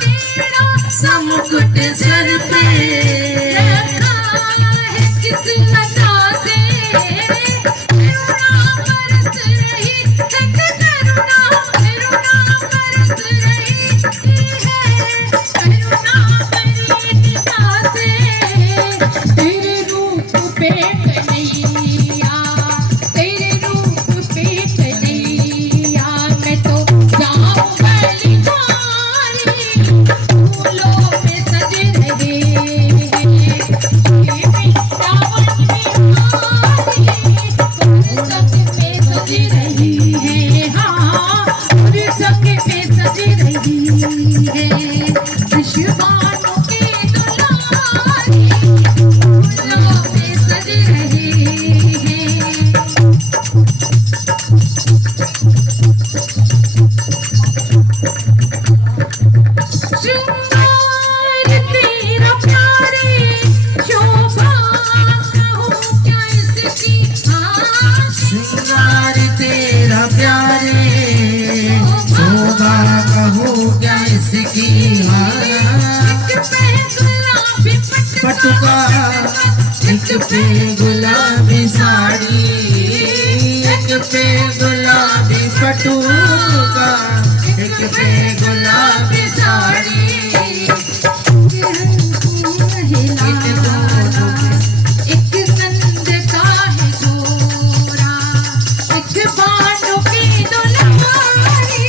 तेरा समुकुट सर पे रखा है किस अदा से करुणा बरस रही है करुणा बरस रही है करुणा बरी निगाह से तेरे रूप पे कन्हैया तेरे रूप पे कन्हैया मैं तो जाऊं बलिहारी फूलों में सज रहे हैं ये वृंदावन बिहारी और संग में सज रही है हाँ और संग में सज रही है शिवानु की दुलारी फूलों में सज रहे हैं श्रृंगार तेरा प्यारे शोभा कहूँ क्या इसकी श्रृंगार तेरा प्यारे शोभा कहूँ क्या इसकी पटुका एक पे गुलाबी साड़ी एक पे गुलाबी पटुका एक पे गुलाबी साड़ी एक नंद का है गोरा एक बाणों की दुलारी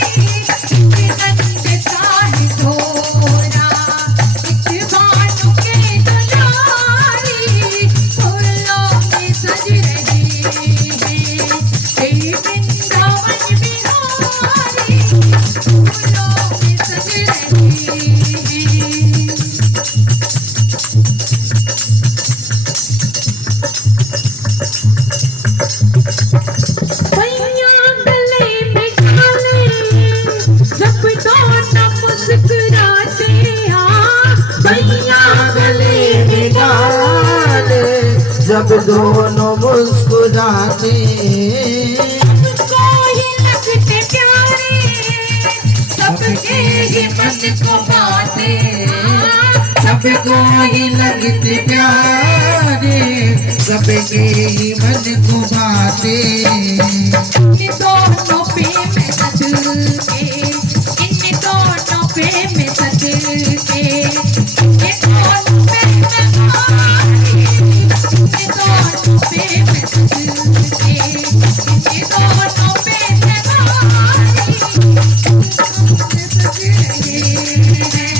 एक नंद का है गोरा एक बाणों की दुलारी फूलों में सज रहे हैं हे वृंदावन बिहारी फूलों में सज रहे हैं पैया गले में डाले जब दोनों मुस्कुराते भैया गले में डाल जब दोनों मुस्कुराते सबको ही लगते प्यारे सबके ही मन को पाते सबको ही लगते प्यारे सबके ही मन को भाते इन दोनों पे मैं सज के इन दोनों पे मैं सज के इन दोनों पे मैं मारी इन दोनों पे मैं सज के इन दोनों पे मैं मारी सज रहे हैं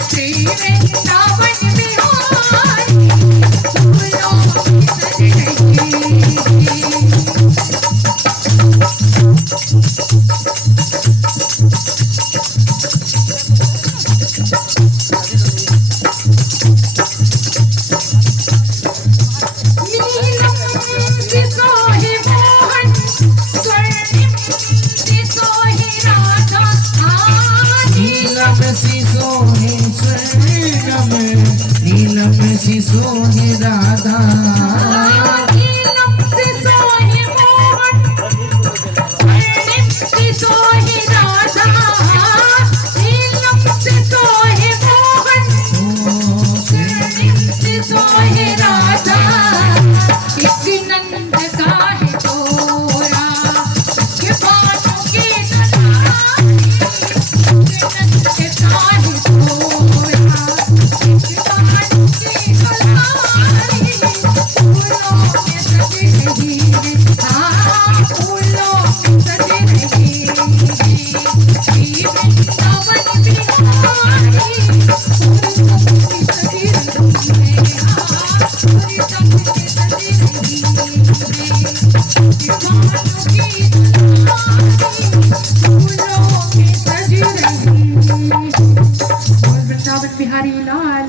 श्री वृंदावन बिहारी फूलों में सज रहे नीलम से सोहे मोहन स्वर्णिम से सोहे राधा बिहारी लाल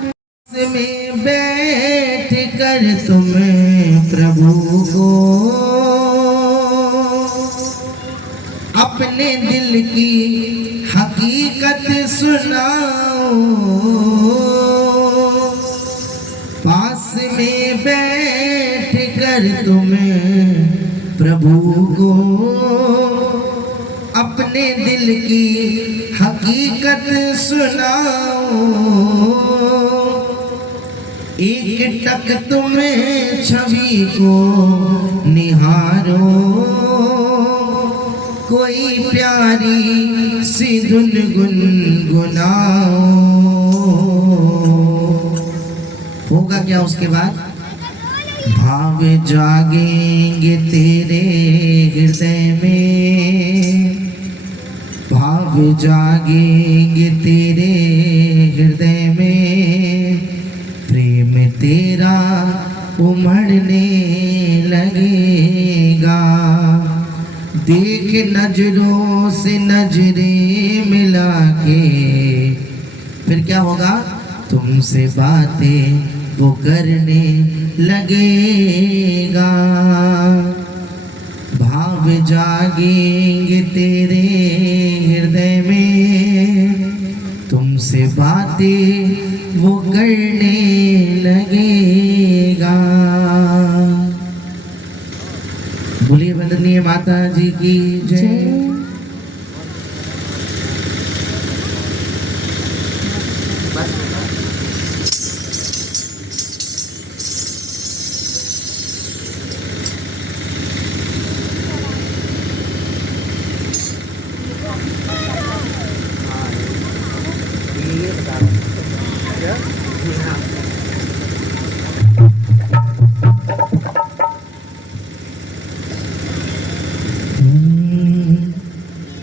में बैठ कर तुम प्रभु को अपने दिल की हकीकत सुनाओ, पास में बैठ कर तुम प्रभु को अपने दिल की हकीकत सुनाओ, एक टक तुम्हें छवि को निहारो, कोई प्यारी सी धुन गुनगुनाओ। होगा क्या उसके बाद? भाव जागेंगे तेरे हृदय में, भाव जागेंगे तेरे हृदय में, प्रेम तेरा उमड़ने लगेगा। देख नजरों से नजरें मिला के, फिर क्या होगा? तुमसे बातें वो करने लगेगा। भाव जागेंगे तेरे हृदय में, तुमसे बातें वो करने लगेगा। बोलिए वंदनीय माता जी की जय।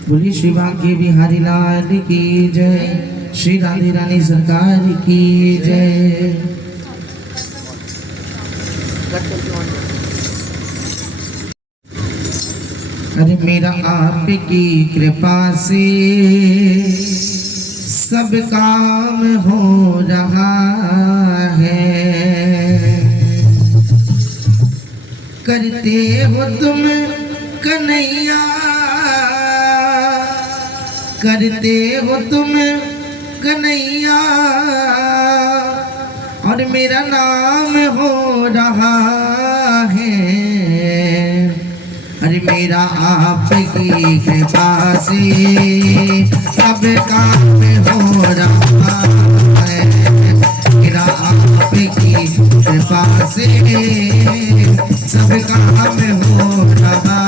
बोलिए श्री भाग्य बिहारी लाल की जय, श्री राधे रानी सरकार की जय। अरे मेरा आपकी कृपा से सब काम हो रहा है, करते हो तुम कन्हैया, करते हो तुम कन्हैया, और मेरा नाम हो रहा है। अरे मेरा आपकी कृपा से सब काम हो रहा है, मेरा आपकी कृपा से सब काम हो रहा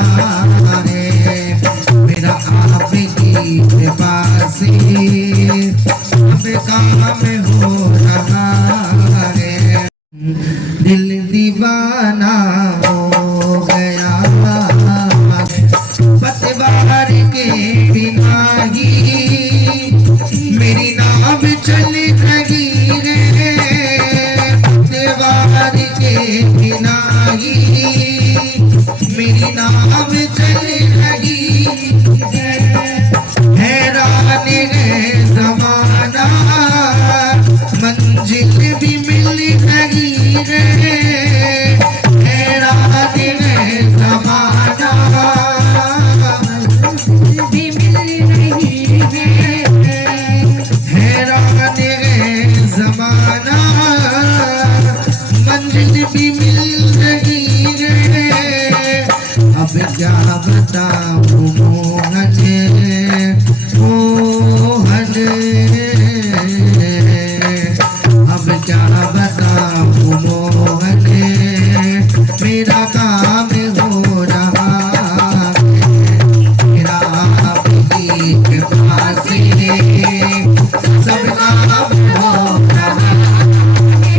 है, मेरा आपकी कृपा से सब काम हो रहा है। दिल दीवाना हो गया पतवार के बिना ही, मेरी नाव चल रही है पतवार के बिना ही, मेरी नाव चल रही है। हैरान है ज़माना, मंजिल भी मिल रही है, हैरान है ज़माना, भी मिल रही है, हैरान है ज़माना, मंजिल भी मिल रही है। अब क्या बताऊं मोहन, मोहन, अब क्या बताऊं मोहन, मेरा काम हो रहा है, मेरा आपकी कृपा से सब काम हो रहा है,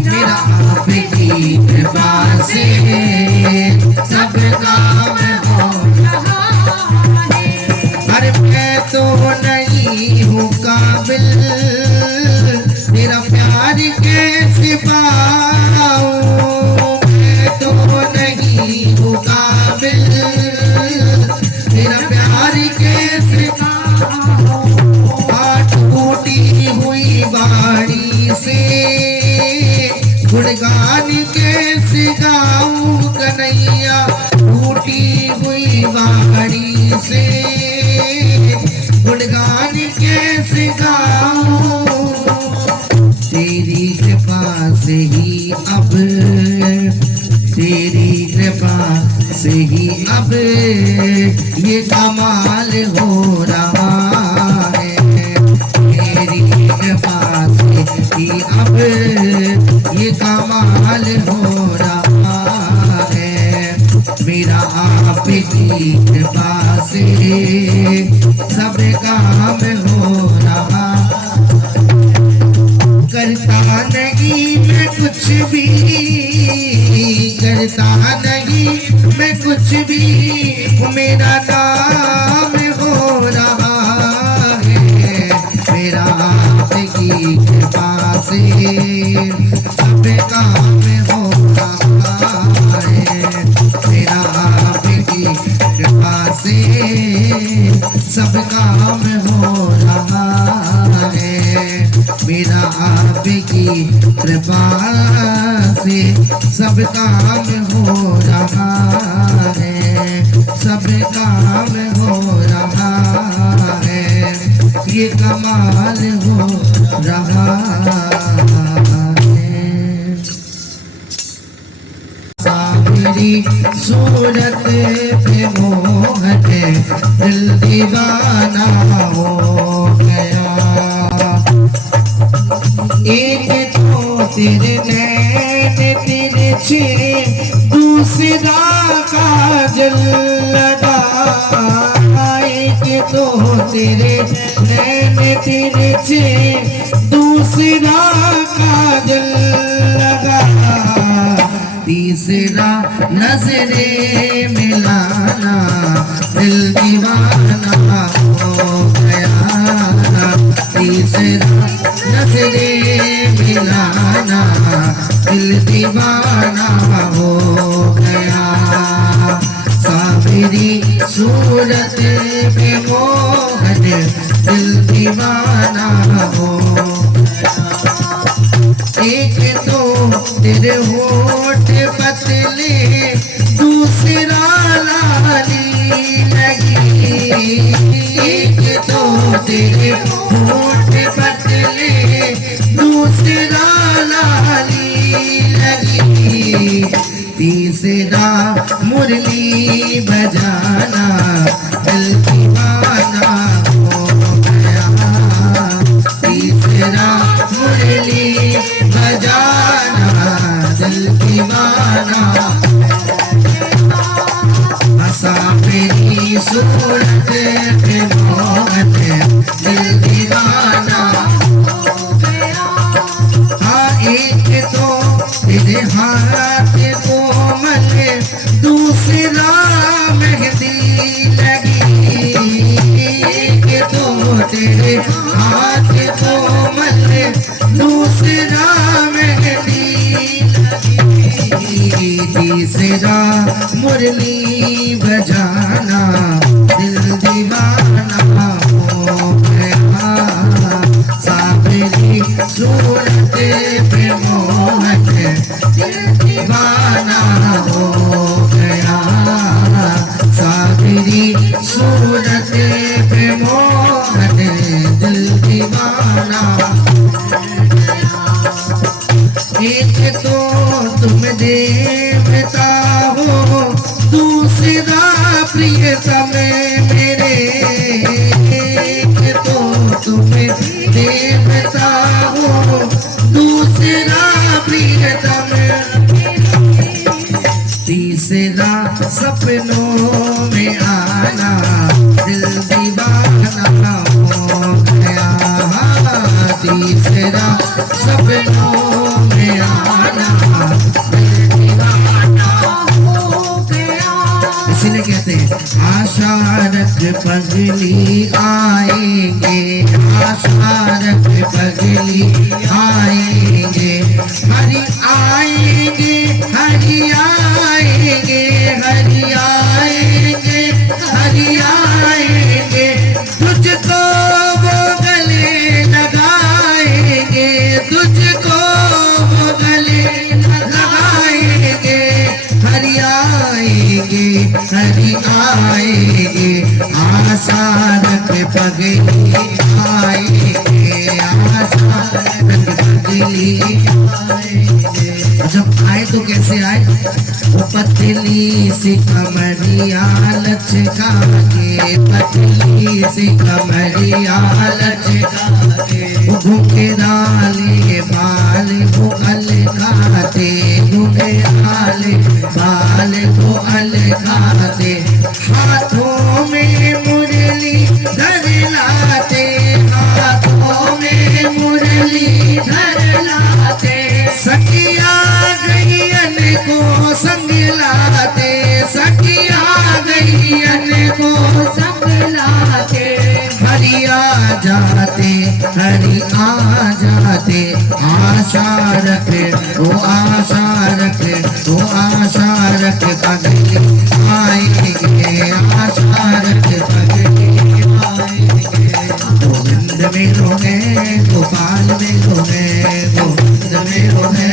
मेरा आपकी कृपा से सब काम हो रहा है। अरे मैं तो नहीं नहीं हूँ काबिल तेरा प्यार कैसे पाऊं, मैं तो नहीं हूँ काबिल तेरा प्यार कैसे पाऊं। टूटी हुई बाड़ी से गुणगान कैसे गाऊं कन्हैया, टूटी हुई बाड़ी से गुणगान कैसे गाऊं। तेरी कृपा से ही अब, तेरी कृपा से ही अब ये कमाल हो रहा है, तेरी कृपा से ही अब ये कमाल हो रहा है। मेरा आपकी कृपा से सब काम हो रहा, करता नहीं मैं कुछ भी, करता नहीं मैं कुछ भी, मेरा काम हो रहा है। मेरा आपकी कृपा से सब काम हो रहा है, मेरा आपकी कृपा से सब काम हो रहा है। मेरा आपकी कृपा से सब काम हो रहा है, सब काम हो रहा है, ये कमाल हो रहा है। मेरी सूरत पे मोहत दिल दीवाना हो गया, एक तो तेरे नैन तिरछे दूसरा काजल लगा, एक तो तेरे नैन तिरछे दूसरा काजल लगा, तीसरा नजरे मिलाना दिल दीवाना हो गया, तीसरा नजरे मिलाना दिल दीवाना हो गया। सावरी सूरत पे मोहन दिल दीवाना हो, एक तो तेरे होठ पतले दूसरा लाली लगी, एक तो तेरे होठ पतले दूसरा लाली लगी, तीसरा मुरली बजाना दिल दीवाना हो गया, तीसरा मुरली बजाना दिल दीवाना। हंसा मेरी सूरत पे मोहन दिल दीवाना, हाँ एक तो तेरे हाथ कोमल दूसरा मेहंदी लगी, एक तो तेरे हाथ कोमल दूसरा मेहंदी लगी, तीसरा मुरली बजाना दिल दीवाना पगली आएंगे, आशा रख पगली आएंगे, हरि आएंगे, हरि आएंगे, हरि आएंगे, हरि आएंगे, तुझको वो गले लगाएंगे, तुझको वो गले लगाएंगे, हरि आएंगे, हरि आएंगे, आशा रख पगली आएंगे, आशा रख पगली आएंगे। जब आए तो कैसे आए? वो पतली सी कमरिया लचका के, पतली सी कमरिया लचका के, वो घुंघराले बाल वो अलगाते, घुंघराले बाल वो अलगाते, हाथों में मुरली धर लाते, हाथों में मुरली धर लाते, सखिया गैयन को संग लाते, सखिया गैयन को संग लाते, हरि आ जाते, हरि आ जाते, आशा रखे वो आशा रखे वो आशा रखे पगली आएंगे, आशा रखे पगली आएंगे। गोविंद मेरो है गोपाल मेरो है, गोविंद मेरो है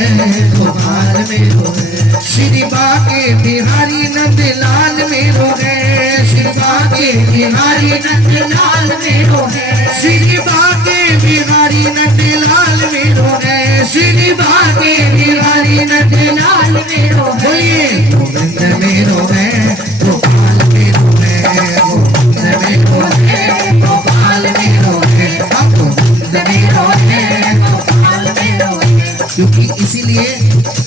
गोपाल मेरो है, श्री बाके बिहारी नंदलाल मेरो है, श्री बाके बिहारी नंदलाल मेरो है, श्री बाके बिहारी नंदलाल मेरो है, श्री बाके बिहारी नंदलाल मेरो है। बोलिए गोविंद मेरो है गोपाल मेरो है, गोविंद मेरो है गोपाल मेरो है, गोविंद मेरो है गोपाल मेरो है। क्योंकि इसीलिए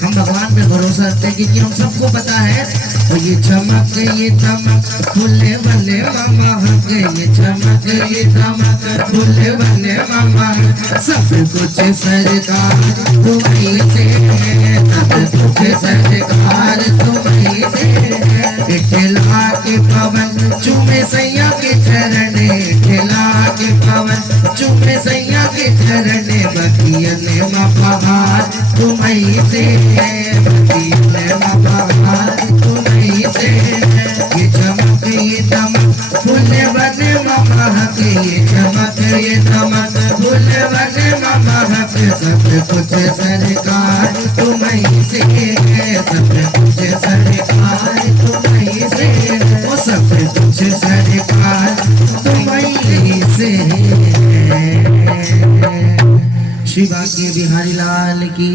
हम भगवान पे भरोसा रखते हैं, क्योंकि हम सबको पता है और ये चमक ये चमक फूले वाले मामा हक, ये चमक ये चमक फूले वाले मामा, सब कुछ सरकार तुम्हीं से है, सब कुछ सरकार तुम्हीं से है, खिला के पवन चूमे सैया के चरण, खिला के पवन चूमे सैया के चरण, बकियन पहाड़ तुम्हीं से है, बकियन पहाड़ तुम्हीं से है, ये चमक फूल बने मामा हक, ये चमक फूल बने मामा हक, सब कुछ सरकार तुम्हीं से है, सब कुछ सरकार तुम्हीं से है, वो सब कुछ सरकार तुम्हीं से है। शिवा के बिहारी लाल की